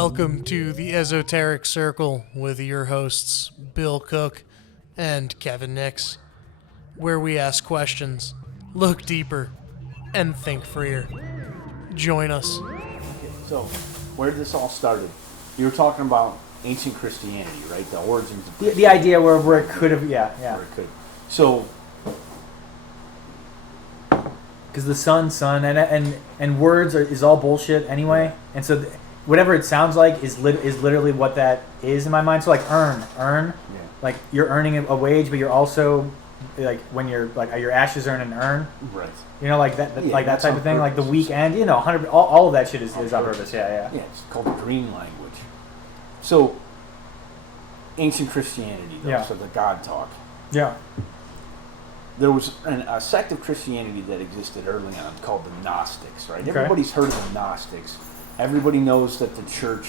Welcome to the Esoteric Circle with your hosts, Bill Cook and Kevin Nix, where we ask questions, look deeper, and think freer. Join us. So, where did this all started? You were talking about ancient Christianity, right? The origins of The idea where it could have, where it could. So, because the sun, and words is all bullshit anyway, and so whatever it sounds like is literally what that is in my mind. So like earn, yeah. like you're earning a wage, but you're also like when you're like your ashes earn and earn, Right. you know, like that, Yeah, like that that's type on of thing, like the purpose. weekend, you know, 100, all of that shit is on purpose. Yeah. Yeah, it's called the dream language. So, ancient Christianity, though, Yeah. so the God talk. Yeah. There was a sect of Christianity that existed early on called the Gnostics, right? Okay. Everybody's heard of the Gnostics. Everybody knows that the church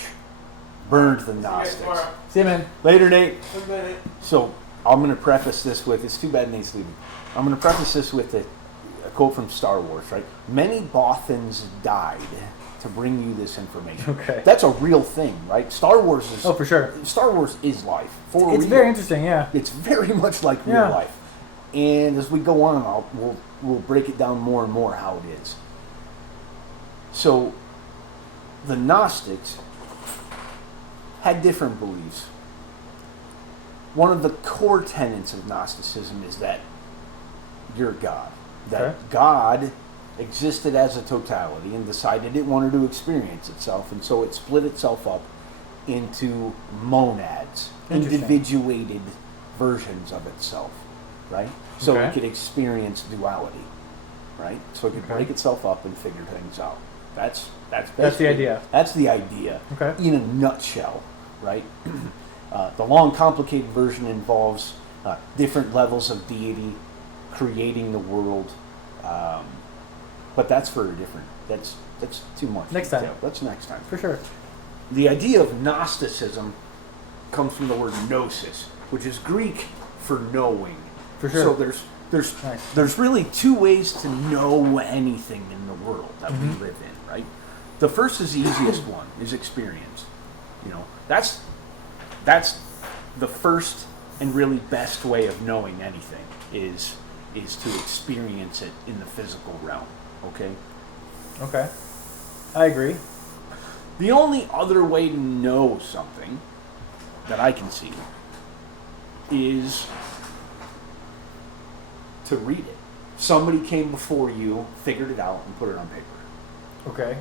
burned the Gnostics. See you, man. Later, Nate. So, I'm going to preface this with, it's too bad Nate's leaving. I'm going to preface this with a quote from Star Wars, right? Many Bothans died to bring you this information. Okay. That's a real thing, right? Star Wars is... Oh, for sure. Star Wars is life. It's very interesting. Yeah. It's very much like real Yeah. life. And as we go on, we'll break it down more and more how it is. So, the Gnostics had different beliefs. One of the core tenets of Gnosticism is that you're God. That Okay. God existed as a totality and decided it wanted to experience itself, and so it split itself up into monads, Interesting. individuated versions of itself, right? So Okay. it could experience duality, right? So it could Okay. break itself up and figure things out. That's the basically- idea. That's the idea. Okay. In a nutshell, right? The long, complicated version involves different levels of deity creating the world, but that's for a different. That's too much. Next time. detail. That's next time. For sure. The idea of Gnosticism comes from the word gnosis, which is Greek for knowing. For sure. So Nice. there's really two ways to know anything in the world that we live in, right? The first is the easiest one, is experience. You know, that's the first and really best way of knowing anything is to experience it in the physical realm, okay? Okay. I agree. The only other way to know something that I can see is to read it. Somebody came before you, figured it out, and put it on paper. Okay.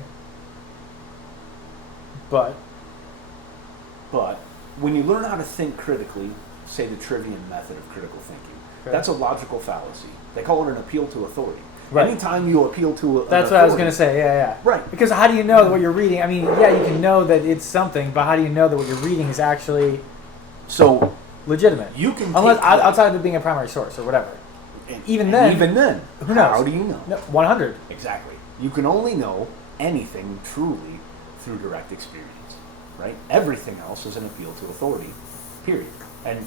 But when you learn how to think critically, say the Trivium method of critical thinking, Okay. that's a logical fallacy. They call it an appeal to authority. Right. Anytime you appeal to an that's what I was authority- going to say. Yeah. Right. Because how do you know that what you're reading? I mean, yeah, you can know that it's something, but how do you know that what you're reading is actually So legitimate? you can Unless take outside of it being a primary source or whatever. Even then, who knows? How do you know? No, 100. Exactly. You can only know anything truly through direct experience, right? Everything else is an appeal to authority, period. And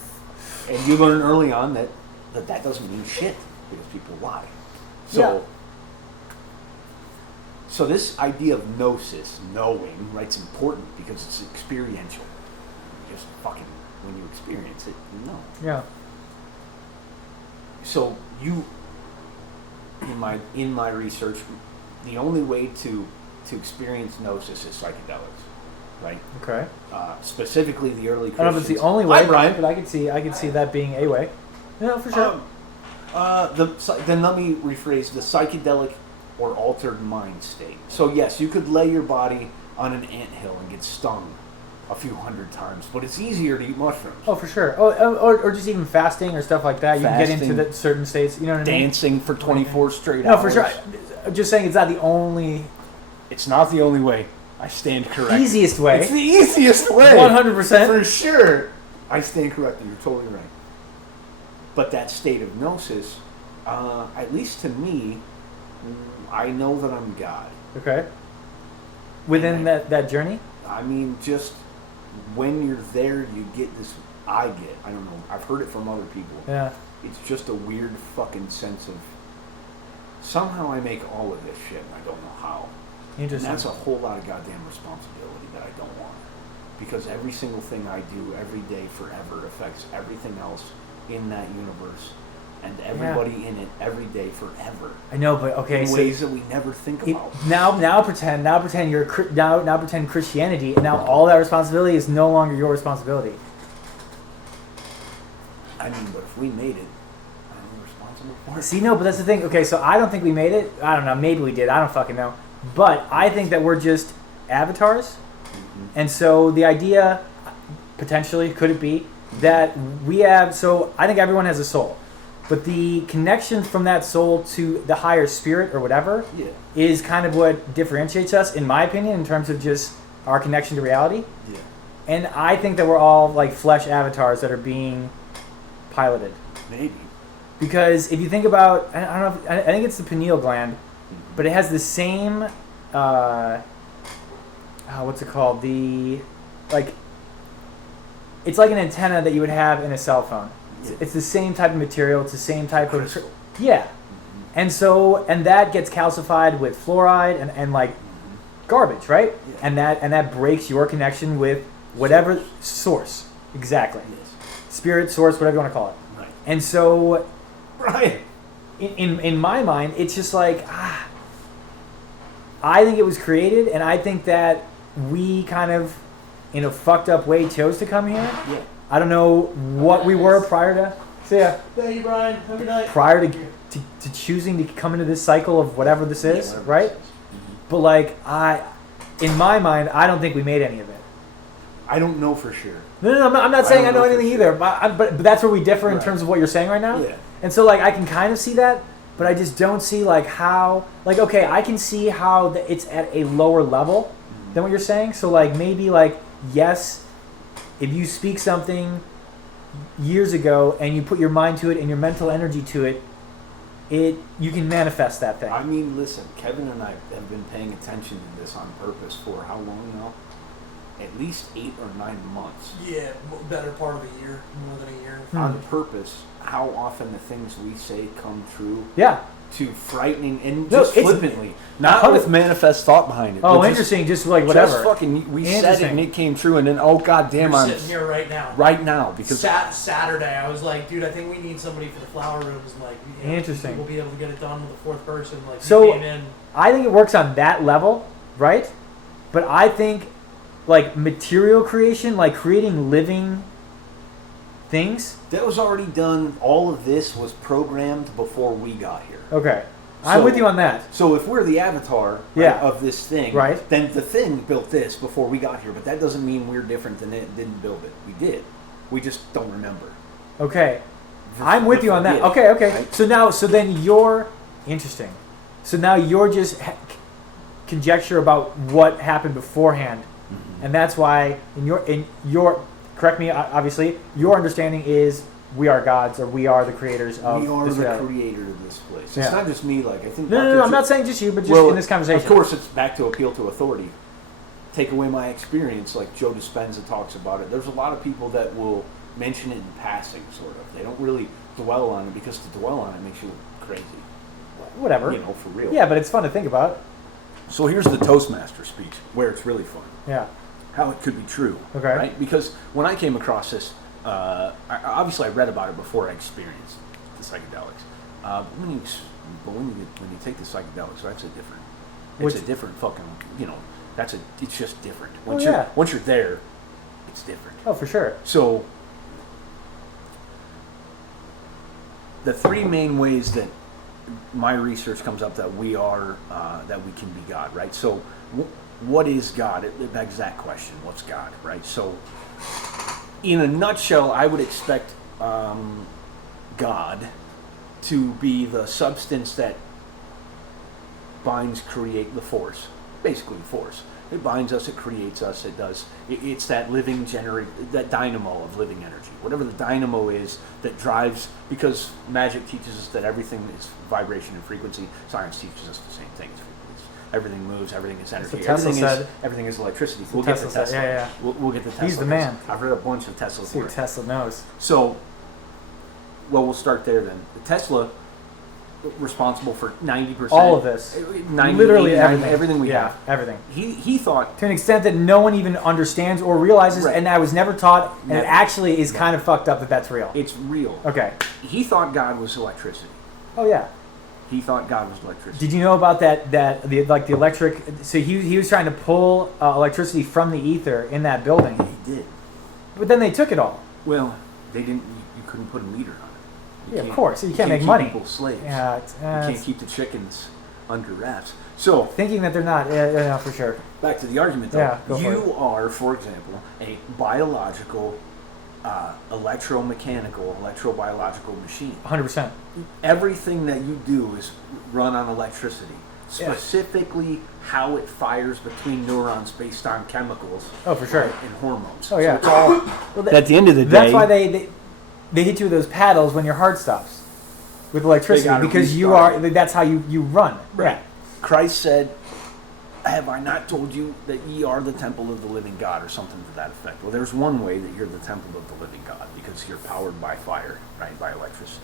you learn early on that doesn't mean shit because people lie. So, so this idea of gnosis, knowing, right, it's important because it's experiential. Just fucking, when you experience it, you know. Yeah. So you, in my research, the only way to experience gnosis is psychedelics, right? Okay. Specifically, the early I don't know if it's Christians. the only way, Hi, Brian. but I could see that being a way. No, for sure. Then let me rephrase the psychedelic or altered mind state. So yes, you could lay your body on an anthill and get stung a few hundred times, but it's easier to eat mushrooms. Oh, for sure. Or just even fasting or stuff like that. You can get into Fasting. the certain states. You know what I mean? Dancing for 24 straight No, hours. for sure. I'm just saying it's not the only It's not the only way. I stand corrected. easiest way. It's the easiest way. 100%. For sure. I stand corrected. You're totally right. But that state of gnosis, at least to me, I know that I'm God. Okay. Within that journey? I mean, just when you're there, you get this. I don't know. I've heard it from other people. Yeah. It's just a weird fucking sense of somehow I make all of this shit and I don't know how. And Interesting. that's a whole lot of goddamn responsibility that I don't want. because every single thing I do every day forever affects everything else in that universe and everybody in it every day forever. I know, but okay, in ways that we never think about. Now pretend pretend Christianity, and now all that responsibility is no longer your responsibility. I mean, but if we made it, I'm responsible for it. See, no, but that's the thing. Okay, so I don't think we made it. I don't know. Maybe we did. I don't fucking know. But I think that we're just avatars. Mm-hmm. And so the idea, potentially, could it be, that we have... So I think everyone has a soul. But the connection from that soul to the higher spirit or whatever is kind of what differentiates us, in my opinion, in terms of just our connection to reality. Yeah. And I think that we're all like flesh avatars that are being piloted. Maybe. Because if you think about, I don't know, I think it's the pineal gland, but it has the same, what's it called? It's like an antenna that you would have in a cell phone. It's the same type of material. It's the same type of, yeah. Mm-hmm. And that gets calcified with fluoride and like garbage, right? Yeah. And that breaks your connection with whatever source. Exactly. Yes. Spirit, source, whatever you want to call it. Right. And so, Right. in my mind, it's just like, I think it was created, and I think that we kind of, in a fucked up way, chose to come here. Yeah. I don't know what we were prior to. See ya. Thank you, Brian. Have a good night. Prior to choosing to come into this cycle of whatever this is, right? Mm-hmm. But like, in my mind, I don't think we made any of it. I don't know for sure. No, I'm not saying I know for anything sure. either. But that's where we differ in Right. terms of what you're saying right now. Yeah. And so like I can kind of see that, but I just don't see like how, like, okay, I can see how it's at a lower level than what you're saying. So like maybe like, yes, if you speak something years ago and you put your mind to it and your mental energy to it, you can manifest that thing. I mean, listen, Kevin and I have been paying attention to this on purpose for how long now? At least 8 or 9 months. Yeah, better part of a year, more than a year. On purpose, how often the things we say come true. Yeah. To frightening and No, just it's- flippantly, not with manifest thought behind it. Oh, but interesting. Just like whatever. Just fucking, we said it Interesting. and it came true, and then oh god damn, We're I'm sitting here right now. right now because Saturday, I was like, dude, I think we need somebody for the flower rooms. Like, Interesting. We'll be able to get it done with a fourth person. Like, So- you came in. I think it works on that level, right? But I think like material creation, like creating living things. that was already done. All of this was programmed before we got here. Okay. I'm So- with you on that. So if we're the avatar Yeah. of this thing, Right. then the thing built this before we got here. But that doesn't mean we're different than it didn't build it. We did. We just don't remember. Okay. I'm with you on that. Yeah. Okay. Right? So then you're interesting. So now you're just conjecture about what happened beforehand, and that's why in your correct me obviously your understanding is we are gods or we are the creators of We are this the reality. creator of this place. Yeah. It's not just me. Like I think. No. I'm not saying just you, but just in this conversation. Of course, it's back to appeal to authority. Take away my experience, like Joe Dispenza talks about it. There's a lot of people that will mention it in passing, sort of. They don't really dwell on it because to dwell on it makes you crazy. Whatever. You know, for real. Yeah, but it's fun to think about. So here's the Toastmaster speech, where it's really fun. Yeah. How it could be true. Okay. Right? Because when I came across this, obviously I read about it before I experienced the psychedelics. When you take the psychedelics, that's a different. It's a different fucking. It's just different. Once you're there, it's different. Oh, for sure. So the three main ways that my research comes up that we are that we can be God, right? So what is God? It begs that question. What's God, right? So in a nutshell, I would expect God to be the substance that binds, create the force, basically force. It binds us, it creates us, it does. It's that living that dynamo of living energy. Whatever the dynamo is that drives, because magic teaches us that everything is vibration and frequency. Science teaches us the same thing. Everything moves, everything is energy. That's what Tesla said. Everything is electricity. We'll get to Tesla. Yeah. We'll get to Tesla. He's the man. I've read a bunch of Teslas. See what Tesla knows. So, we'll start there then. The Tesla responsible for 90%. All of this. 90, Literally 89, everything. everything we yeah, have. everything. He thought, To an extent that no one even understands or realizes, Right. and I was never taught, and Never. it actually is kind of fucked up that that's real. it's real. Okay. He thought God was electricity. Oh yeah. He thought God was electricity. Did you know about the electric? So he was trying to pull electricity from the ether in that building, He did. but then they took it all. Well, they didn't. You couldn't put a meter on it. Yeah, of course. You can't make keep money. People slaves. Yeah, You can't keep the chickens under wraps. So thinking that they're not. Yeah, for sure. back to the argument, though. Yeah, go for You are, for example, a biological, electrobiological machine. 100%. Everything that you do is run on electricity. Specifically, how it fires between neurons based on chemicals. Oh, for sure. And hormones. Oh yeah. So it's all. Well, At the end of the day, that's why they hit you with those paddles when your heart stops with electricity gotta because you restart are. That's how you run. Right. Yeah. Christ said, "Have I not told you that ye are the temple of the living God," or something to that effect? Well, there's one way that you're the temple of the living God, because you're powered by fire, right, by electricity.